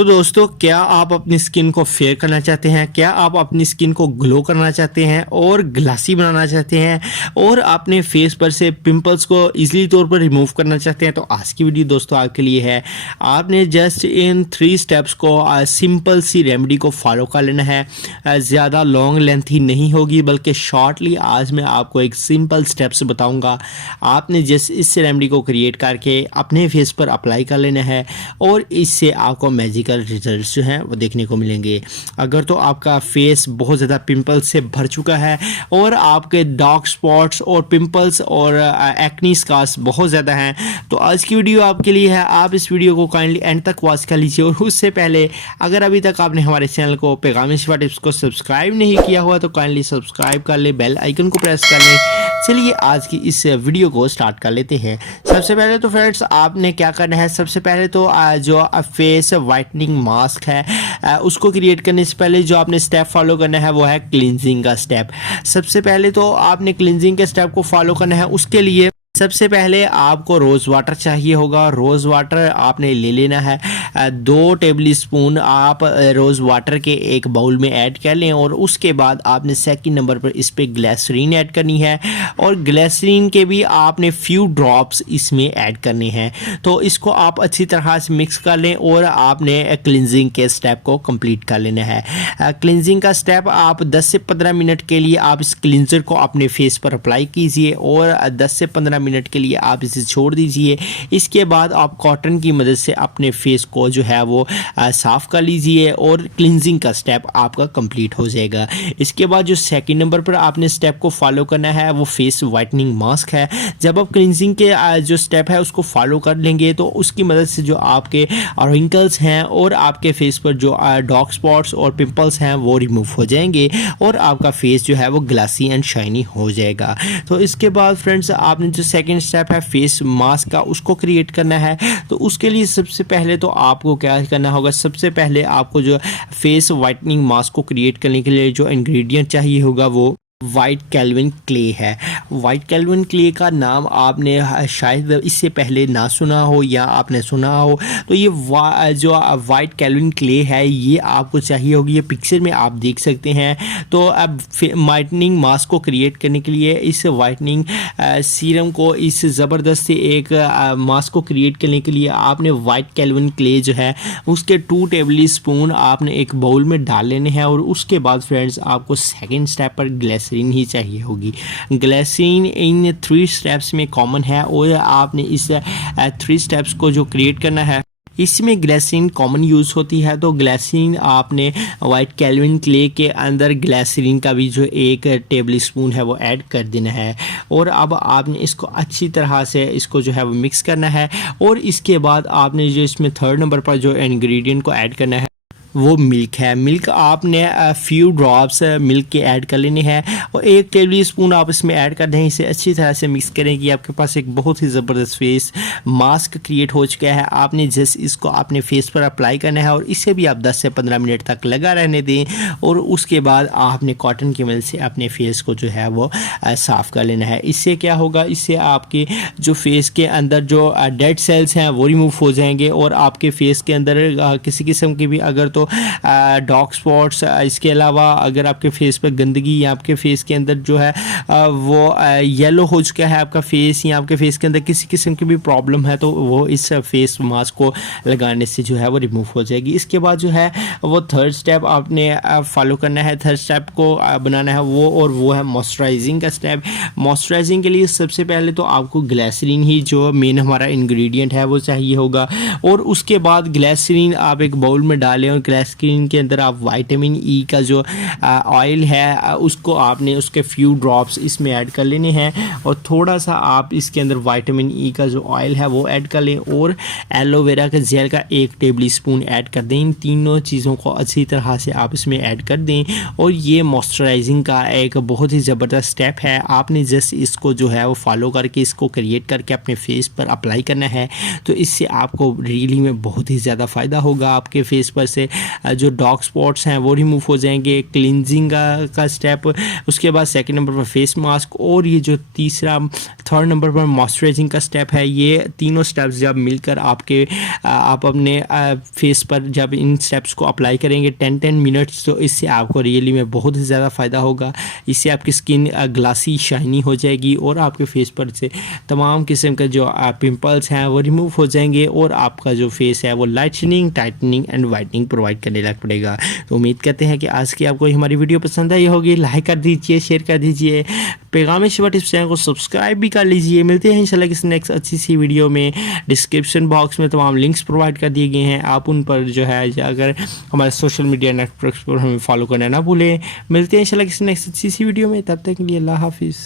तो दोस्तों, क्या आप अपनी स्किन को फेयर करना चाहते हैं? क्या आप अपनी स्किन को ग्लो करना चाहते हैं और ग्लासी बनाना चाहते हैं और अपने फेस पर से पिंपल्स को इजीली तौर पर रिमूव करना चाहते हैं? तो आज की वीडियो दोस्तों आपके लिए है। आपने जस्ट इन 3 स्टेप्स को सिंपल सी रेमेडी को फॉलो कर लेना है। ज़्यादा लॉन्ग लेंथ ही नहीं होगी, बल्कि शॉर्टली आज मैं आपको एक सिंपल स्टेप्स बताऊँगा। आपने जस्ट इस रेमेडी को क्रिएट करके अपने फेस पर अप्लाई कर लेना है और इससे आपको मैजिकल रिजल्ट्स जो हैं वो देखने को मिलेंगे। अगर तो आपका फेस बहुत ज़्यादा पिंपल्स से भर चुका है और आपके डार्क स्पॉट्स और पिंपल्स और एक्नी स्कार्स बहुत ज़्यादा हैं, तो आज की वीडियो आपके लिए है। आप इस वीडियो को काइंडली एंड तक वॉच कर लीजिए। और उससे पहले अगर अभी तक आपने हमारे चैनल को पैगाम शिफा टिप्स को सब्सक्राइब नहीं किया हुआ तो काइंडली सब्सक्राइब कर ले, बेल आइकन को प्रेस कर लें। चलिए आज की इस वीडियो को स्टार्ट कर लेते हैं। सबसे पहले तो फ्रेंड्स आपने क्या करना है, सबसे पहले तो जो फेस वाइटनिंग मास्क है उसको क्रिएट करने से पहले जो आपने स्टेप फॉलो करना है वो है क्लींजिंग का स्टेप। सबसे पहले तो आपने क्लींजिंग के स्टेप को फॉलो करना है। उसके लिए सबसे पहले आपको रोज़ वाटर चाहिए होगा। रोज़ वाटर आपने ले लेना है। 2 टेबल स्पून आप रोज़ वाटर के एक बाउल में ऐड कर लें और उसके बाद आपने सेकंड नंबर पर इस पे ग्लिसरीन ऐड करनी है और ग्लिसरीन के भी आपने फ्यू ड्रॉप्स इसमें ऐड करने हैं। तो इसको आप अच्छी तरह से मिक्स कर लें और आपने क्लिनजिंग के स्टेप को कंप्लीट कर लेना है। क्लिनजिंग का स्टेप आप 10 से 15 मिनट के लिए आप इस क्लिनजर को अपने फेस पर अप्लाई कीजिए और 10 से 15 मिनट के लिए आप इसे छोड़ दीजिए। इसके बाद आप कॉटन की मदद से अपने फेस को जो है वो साफ़ कर लीजिए और क्लिनजिंग का स्टेप आपका कंप्लीट हो जाएगा। इसके बाद जो सेकंड नंबर पर आपने स्टेप को फॉलो करना है वो फेस वाइटनिंग मास्क है। जब आप क्लिनजिंग के जो स्टेप है उसको फॉलो कर लेंगे तो उसकी मदद से जो आपके रिंकल्स हैं और आपके फेस पर जो डार्क स्पॉट्स और पिंपल्स हैं वो रिमूव हो जाएंगे और आपका फेस जो है वो ग्लासी एंड शाइनी हो जाएगा। तो इसके बाद फ्रेंड्स आपने जो सेकंड स्टेप है फेस मास्क का उसको क्रिएट करना है। तो उसके लिए सबसे पहले तो आपको क्या करना होगा, सबसे पहले आपको जो फेस वाइटनिंग मास्क को क्रिएट करने के लिए जो इंग्रेडिएंट चाहिए होगा वो वाइट कैल्विन क्ले है। वाइट कैल्विन क्ले का नाम आपने शायद इससे पहले ना सुना हो या आपने सुना हो, तो ये जो वाइट कैल्विन क्ले है ये आपको चाहिए होगी। ये पिक्चर में आप देख सकते हैं। तो अब वाइटनिंग मास्क को क्रिएट करने के लिए इस वाइटनिंग सीरम को, इस ज़बरदस्त से एक मास्क को क्रिएट करने के लिए आपने वाइट कैल्विन क्ले जो है उसके 2 टेबल स्पून आपने एक बाउल में डाल लेने हैं। और उसके बाद फ्रेंड्स आपको सेकेंड स्टेप पर ग्लिसरीन ही चाहिए होगी। ग्लिसरीन इन 3 स्टेप्स में कॉमन है और आपने इस 3 स्टेप्स को जो क्रिएट करना है इसमें ग्लिसरीन कॉमन यूज़ होती है। तो ग्लिसरीन आपने वाइट कैल्विन क्ले के अंदर ग्लिसरीन का भी जो 1 टेबल स्पून है वो ऐड कर देना है और अब आपने इसको अच्छी तरह से इसको जो है वो मिक्स करना है। और इसके बाद आपने जो इसमें थर्ड नंबर पर जो इंग्रेडिएंट को ऐड करना है वो मिल्क है। मिल्क आपने फ्यू ड्रॉप्स मिल्क के ऐड कर लेने हैं और 1 टेबल स्पून आप इसमें ऐड कर दें। इसे अच्छी तरह से मिक्स करें कि आपके पास एक बहुत ही ज़बरदस्त फेस मास्क क्रिएट हो चुका है। आपने जस्ट इसको अपने फेस पर अप्लाई करना है और इसे भी आप 10 से 15 मिनट तक लगा रहने दें और उसके बाद आपने कॉटन की मदद से अपने फेस को जो है वो साफ़ कर लेना है। इससे क्या होगा, इससे आपके जो फेस के अंदर जो डेड सेल्स हैं वो रिमूव हो जाएंगे और आपके फेस के अंदर किसी किस्म की भी अगर तो डार्क स्पॉट्स, इसके अलावा अगर आपके फेस पर गंदगी या आपके फेस के अंदर जो है वो येलो हो चुका है आपका फेस या आपके फेस के अंदर किसी किस्म की भी प्रॉब्लम है तो वो इस फेस मास्क को लगाने से जो है वो रिमूव हो जाएगी। इसके बाद जो है वो थर्ड स्टेप आपने फॉलो करना है। थर्ड स्टेप को बनाना है वो है मॉइस्चराइजिंग का स्टेप। मॉइस्चराइजिंग के लिए सबसे पहले तो आपको ग्लिसरीन ही जो मेन हमारा इंग्रेडिएंट है वो चाहिए होगा और उसके बाद ग्लिसरीन आप एक बाउल में डालें और ग्लिसरीन के अंदर आप विटामिन ई का जो ऑयल है उसको आपने उसके फ्यू ड्रॉप्स इसमें ऐड कर लेने हैं और थोड़ा सा आप इसके अंदर विटामिन ई का जो ऑयल है वो ऐड कर लें और एलोवेरा का जेल का 1 टेबल स्पून ऐड कर दें। इन तीनों चीज़ों को अच्छी तरह से आप इसमें ऐड कर दें और ये मॉइस्चराइजिंग का एक बहुत ही ज़बरदस्त स्टेप है। आपने जस्ट इसको जो है वो फॉलो करके इसको क्रिएट करके अपने फेस पर अप्लाई करना है। तो इससे आपको रियली में बहुत ही ज़्यादा फ़ायदा होगा। आपके फेस पर से जो डार्क स्पॉट्स हैं वो रिमूव हो जाएंगे, क्लिनजिंग का स्टेप। उसके बाद सेकंड नंबर पर फेस मास्क, और ये जो थर्ड नंबर पर मॉइस्चराइजिंग का स्टेप है। ये तीनों स्टेप्स जब मिलकर आप अपने फेस पर जब इन स्टेप्स को अप्लाई करेंगे 10 मिनट्स, तो इससे आपको रियली में बहुत ही ज़्यादा फ़ायदा होगा। इससे आपकी स्किन ग्लासी शाइनी हो जाएगी और आपके फेस पर से तमाम किस्म के जो पिंपल्स हैं वो रिमूव हो जाएंगे और आपका जो फेस है वो lightning, tightening and whitening provide करने लग पड़ेगा। तो उम्मीद करते हैं कि आज की आपको हमारी वीडियो पसंद आई होगी। लाइक कर दीजिए, शेयर कर दीजिए, पैगाम शिवा टिप्स चैनल को सब्सक्राइब भी कर लीजिए। मिलते हैं इंशाल्लाह किसी नेक्स्ट अच्छी सी वीडियो में। डिस्क्रिप्शन बॉक्स में तमाम लिंक्स प्रोवाइड कर दिए गए हैं, आप उन पर जो है अगर हमारे सोशल मीडिया नेटवर्क्स पर हमें फॉलो करना ना भूलें। मिलते हैं इंशाल्लाह किसी नेक्स्ट अच्छी सी वीडियो में, तब तक के लिए अल्लाह हाफिज़।